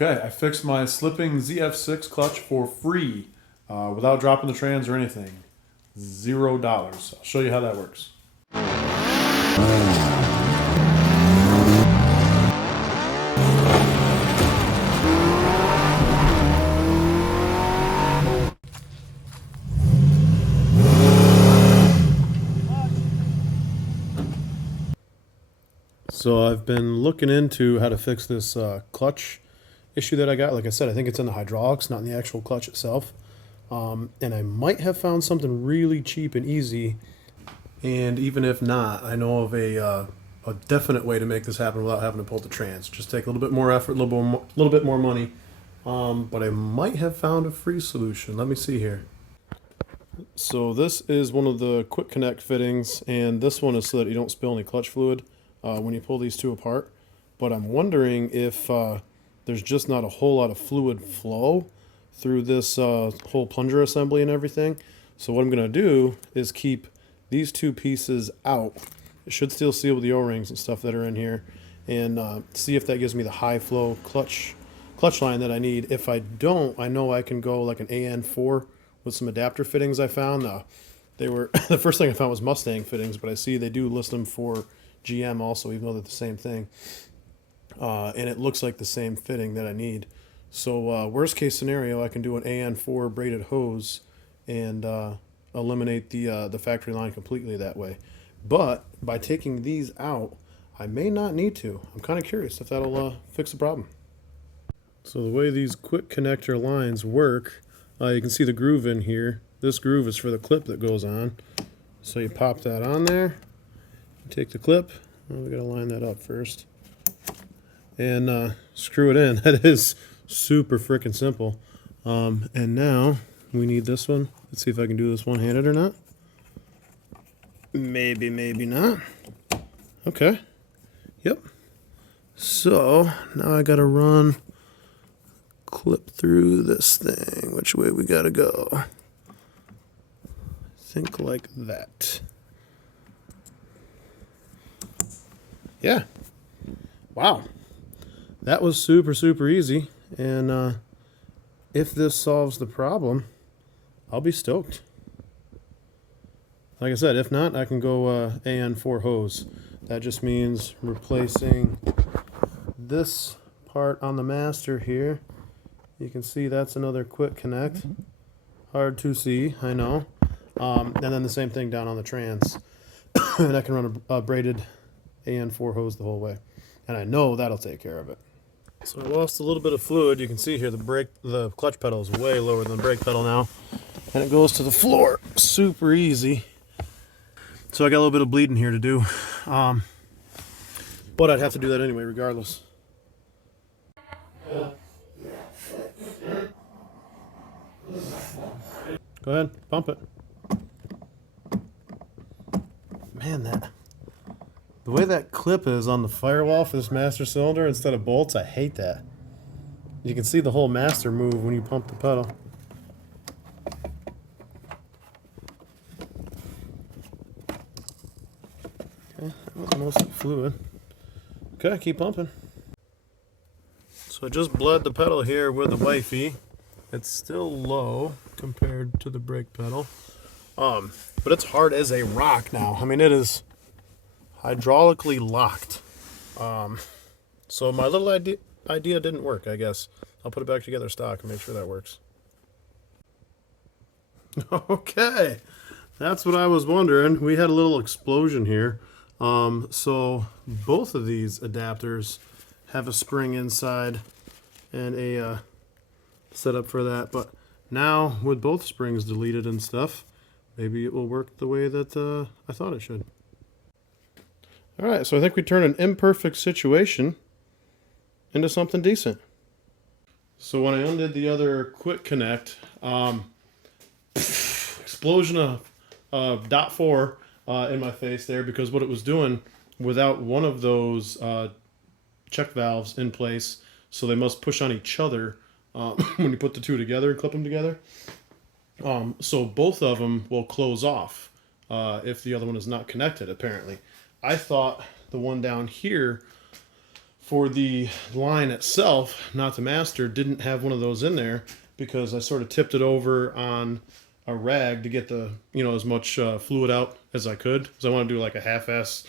Okay, I fixed my slipping ZF6 clutch for free without dropping the trans or anything. $0. I'll show you how that works. So I've been looking into how to fix this clutch issue that I got. Like I said, I think it's in the hydraulics, not in the actual clutch itself. And I might have found something really cheap and easy. And even if not, I know of a definite way to make this happen without having to pull the trans. Just take a little bit more effort, a little bit more money. But I might have found a free solution. Let me see here. So this is one of the quick connect fittings, and this one is so that you don't spill any clutch fluid when you pull these two apart. But I'm wondering if there's just not a whole lot of fluid flow through this whole plunger assembly and everything. So what I'm going to do is keep these two pieces out. It should still seal with the O-rings and stuff that are in here, and see if that gives me the high flow clutch line that I need. If I don't, I know I can go like an AN4 with some adapter fittings I found. They were the first thing I found was Mustang fittings, but I see they do list them for GM also, even though they're the same thing. And it looks like the same fitting that I need. So worst case scenario, I can do an AN4 braided hose and eliminate the factory line completely that way. But by taking these out, I may not need to. I'm kind of curious if that'll fix the problem. So the way these quick connector lines work, you can see the groove in here. This groove is for the clip that goes on. So you pop that on there, you take the clip, we gotta line that up first, and screw it in. That is super freaking simple. And now we need this one. Let's see if I can do this one-handed or not. Maybe, maybe not. Okay. Yep. So now I gotta run clip through this thing. Which way we gotta go? I think like that. Yeah. Wow. That was super, super easy. And if this solves the problem, I'll be stoked. Like I said, if not, I can go AN4 hose. That just means replacing this part on the master here. You can see that's another quick connect. Hard to see, I know. And then the same thing down on the trans. And I can run a braided AN4 hose the whole way. And I know that'll take care of it. So I lost a little bit of fluid. You can see here the clutch pedal is way lower than the brake pedal now. And it goes to the floor super easy. So I got a little bit of bleeding here to do. But I'd have to do that anyway regardless. Go ahead, pump it. Man, the way that clip is on the firewall for this master cylinder instead of bolts, I hate that. You can see the whole master move when you pump the pedal. Okay, that was mostly fluid. Okay, keep pumping. So I just bled the pedal here with the wifey. It's still low compared to the brake pedal. But it's hard as a rock now. I mean, it is hydraulically locked. So my little idea didn't work, I guess. I'll put it back together stock and make sure that works. Okay, that's what I was wondering. We had a little explosion here. So both of these adapters have a spring inside and a setup for that. But now with both springs deleted and stuff, maybe it will work the way that I thought it should. All right, so I think we turned an imperfect situation into something decent. So when I undid the other quick connect, explosion of .4 in my face there, because what it was doing without one of those check valves in place, so they must push on each other when you put the two together and clip them together. So both of them will close off if the other one is not connected, apparently. I thought the one down here for the line itself, not the master, didn't have one of those in there because I sort of tipped it over on a rag to get the, you know, as much fluid out as I could, because I want to do like a half-ass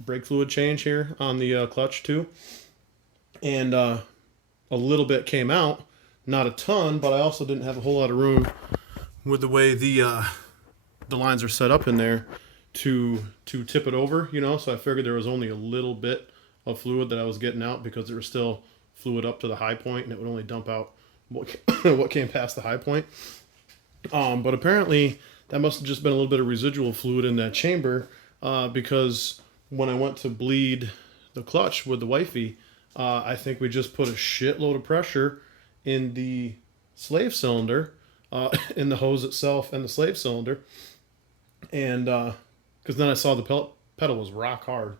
brake fluid change here on the clutch too. And a little bit came out, not a ton, but I also didn't have a whole lot of room with the way the lines are set up in there to tip it over, you know. So I figured there was only a little bit of fluid that I was getting out because there was still fluid up to the high point, and it would only dump out what came past the high point. But apparently that must have just been a little bit of residual fluid in that chamber, because when I went to bleed the clutch with the wifey, I think we just put a shitload of pressure in the slave cylinder, in the hose itself and the slave cylinder. And because then I saw the pedal was rock hard.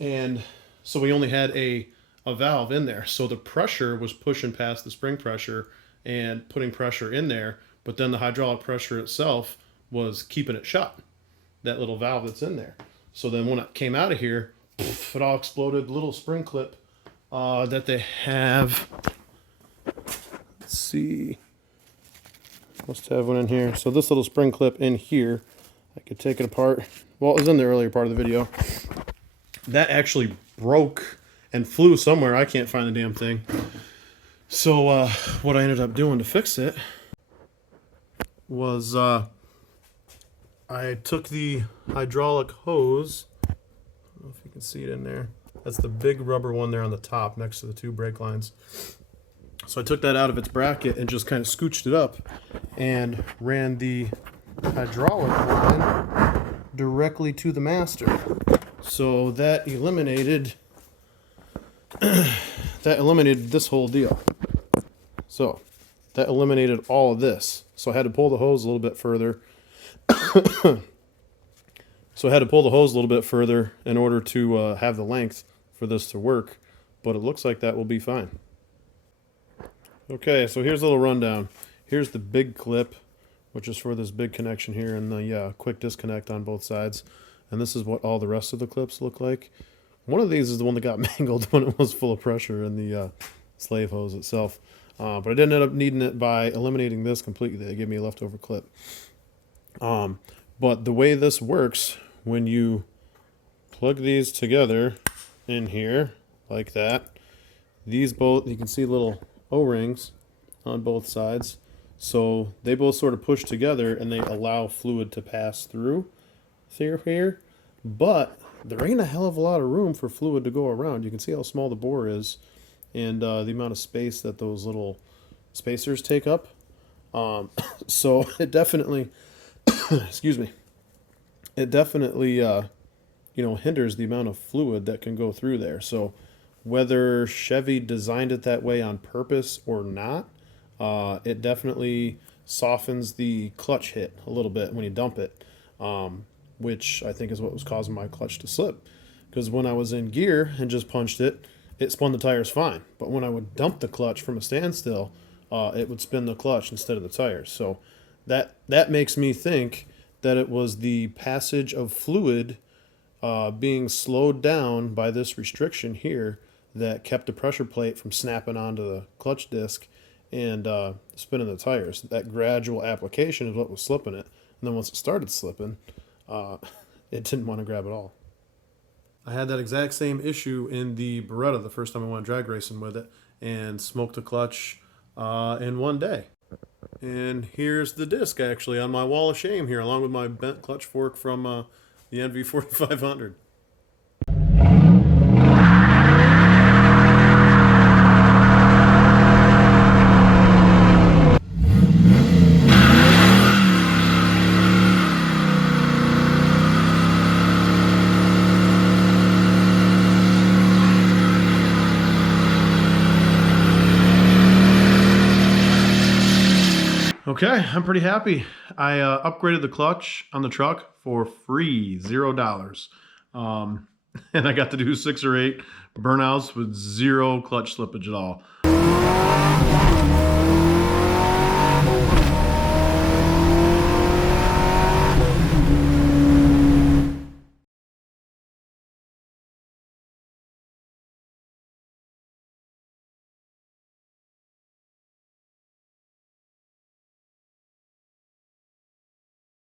And so we only had a valve in there. So the pressure was pushing past the spring pressure and putting pressure in there. But then the hydraulic pressure itself was keeping it shut, that little valve that's in there. So then when it came out of here, it all exploded. Little spring clip that they have. Let's see. Must have one in here. So this little spring clip in here, I could take it apart. Well, it was in the earlier part of the video. That actually broke and flew somewhere. I can't find the damn thing. So what I ended up doing to fix it was I took the hydraulic hose. I don't know if you can see it in there. That's the big rubber one there on the top next to the two brake lines. So I took that out of its bracket and just kind of scooched it up and ran the hydraulic line directly to the master. So that eliminated this whole deal. So that eliminated all of this. So I had to pull the hose a little bit further. In order to have the length for this to work, but it looks like that will be fine. Okay, so here's a little rundown. Here's the big clip, which is for this big connection here, and the quick disconnect on both sides. And this is what all the rest of the clips look like. One of these is the one that got mangled when it was full of pressure in the slave hose itself. But I didn't end up needing it by eliminating this completely. They gave me a leftover clip. But the way this works, when you plug these together in here like that, these both, you can see little O-rings on both sides. So they both sort of push together and they allow fluid to pass through here. But there ain't a hell of a lot of room for fluid to go around. You can see how small the bore is and the amount of space that those little spacers take up. So it definitely, excuse me, it definitely, hinders the amount of fluid that can go through there. So whether Chevy designed it that way on purpose or not, it definitely softens the clutch hit a little bit when you dump it, which I think is what was causing my clutch to slip. Because when I was in gear and just punched it, it spun the tires fine. But when I would dump the clutch from a standstill, it would spin the clutch instead of the tires. So that makes me think that it was the passage of fluid being slowed down by this restriction here that kept the pressure plate from snapping onto the clutch disc and spinning the tires. That gradual application is what was slipping it. And then once it started slipping, it didn't want to grab at all. I had that exact same issue in the Beretta the first time I went drag racing with it and smoked a clutch in one day. And here's the disc actually on my wall of shame here, along with my bent clutch fork from the NV4500. Okay, I'm pretty happy. I upgraded the clutch on the truck for free, $0. And I got to do 6 or 8 burnouts with 0 clutch slippage at all.